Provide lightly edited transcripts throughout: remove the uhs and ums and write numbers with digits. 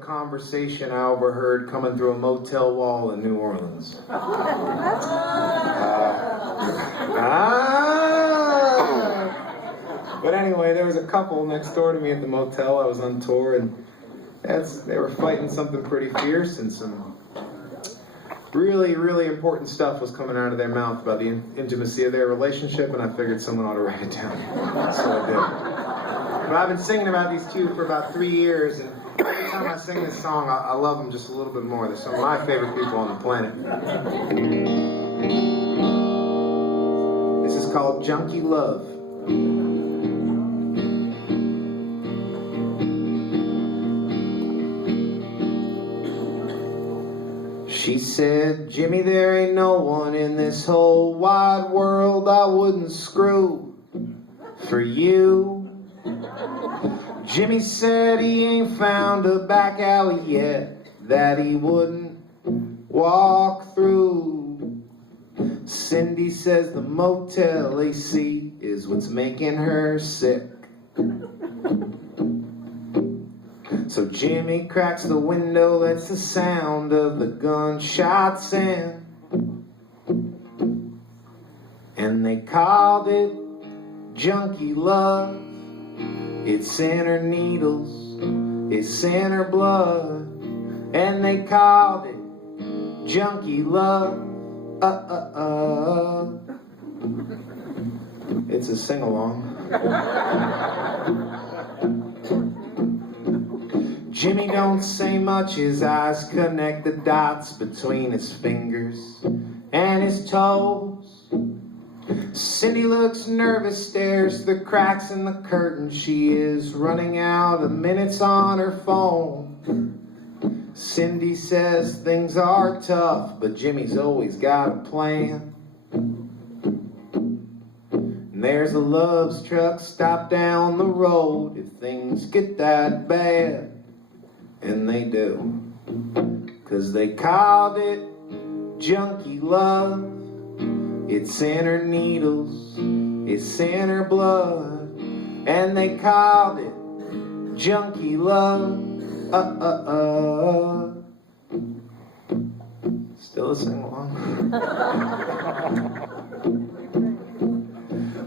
conversation I overheard coming through a motel wall in New Orleans. But anyway, there was a couple next door to me at the motel. I was on tour, and they were fighting something pretty fierce, and some really, really important stuff was coming out of their mouth about the intimacy of their relationship, and I figured someone ought to write it down. So I did. But I've been singing about these two for about 3 years, and every time I sing this song, I love them just a little bit more. They're some of my favorite people on the planet. This is called Junkie Love. She said, Jimmy, there ain't no one in this whole wide world I wouldn't screw for you. Jimmy said he ain't found a back alley yet that he wouldn't walk through. Cindy says the motel AC is what's making her sick. So Jimmy cracks the window, lets the sound of the gunshots in. And they called it Junkie Love. It's in her needles, it's in her blood. And they called it Junkie Love. It's a sing-along. Jimmy don't say much, his eyes connect the dots between his fingers and his toes. Cindy looks nervous, stares through the cracks in the curtain. She is running out of minutes on her phone. Cindy says things are tough, but Jimmy's always got a plan. And there's a Love's truck stopped down the road if things get that bad. And they do, 'cause they called it Junkie Love. It's in her needles, it's in her blood. And they called it Junkie Love. Still a sing-along?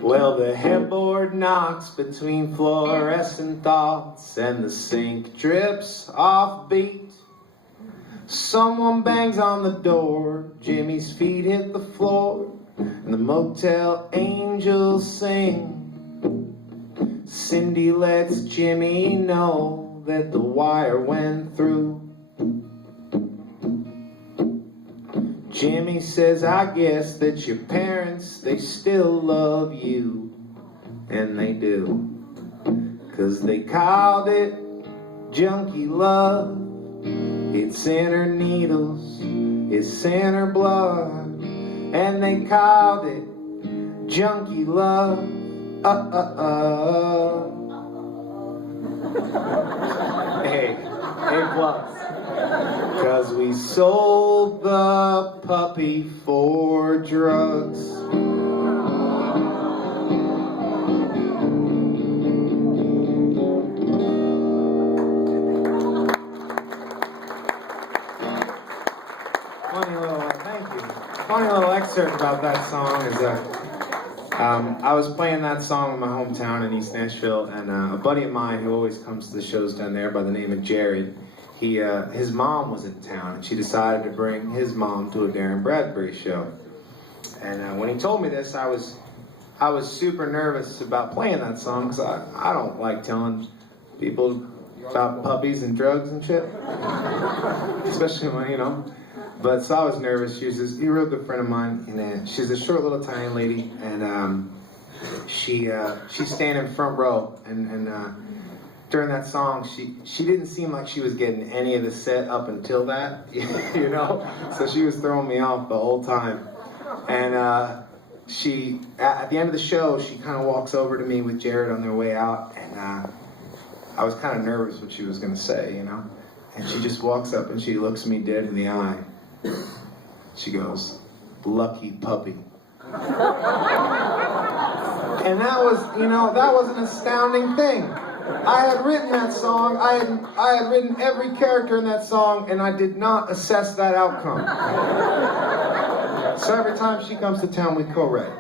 Well, the headboard knocks between fluorescent thoughts, and the sink drips off beat. Someone bangs on the door, Jimmy's feet hit the floor, and the motel angels sing. Cindy lets Jimmy know that the wire went through. Jimmy says, I guess that your parents, they still love you. And they do. 'Cause they called it Junkie Love. It's in her needles, it's in her blood. And they called it Junkie Love. Hey, A+. 'Cause we sold the puppy for drugs. Funny little excerpt about that song is I was playing that song in my hometown in East Nashville, and a buddy of mine who always comes to the shows down there by the name of Jared, his mom was in town, and she decided to bring his mom to a Darrin Bradbury show. And when he told me this, I was super nervous about playing that song, because I don't like telling people about puppies and drugs and shit, especially when, you know. But so I was nervous. She was this real good friend of mine, and she's a short little Italian lady, and she's standing front row, and during that song, she didn't seem like she was getting any of the set up until that, you know. So she was throwing me off the whole time, and she at the end of the show, she kind of walks over to me with Jared on their way out, and I was kind of nervous what she was going to say, you know. And she just walks up and she looks me dead in the eye. She goes, "Lucky puppy." And that was, you know, that was an astounding thing. I had written that song, I had written every character in that song, and I did not assess that outcome. So every time she comes to town, we co-write.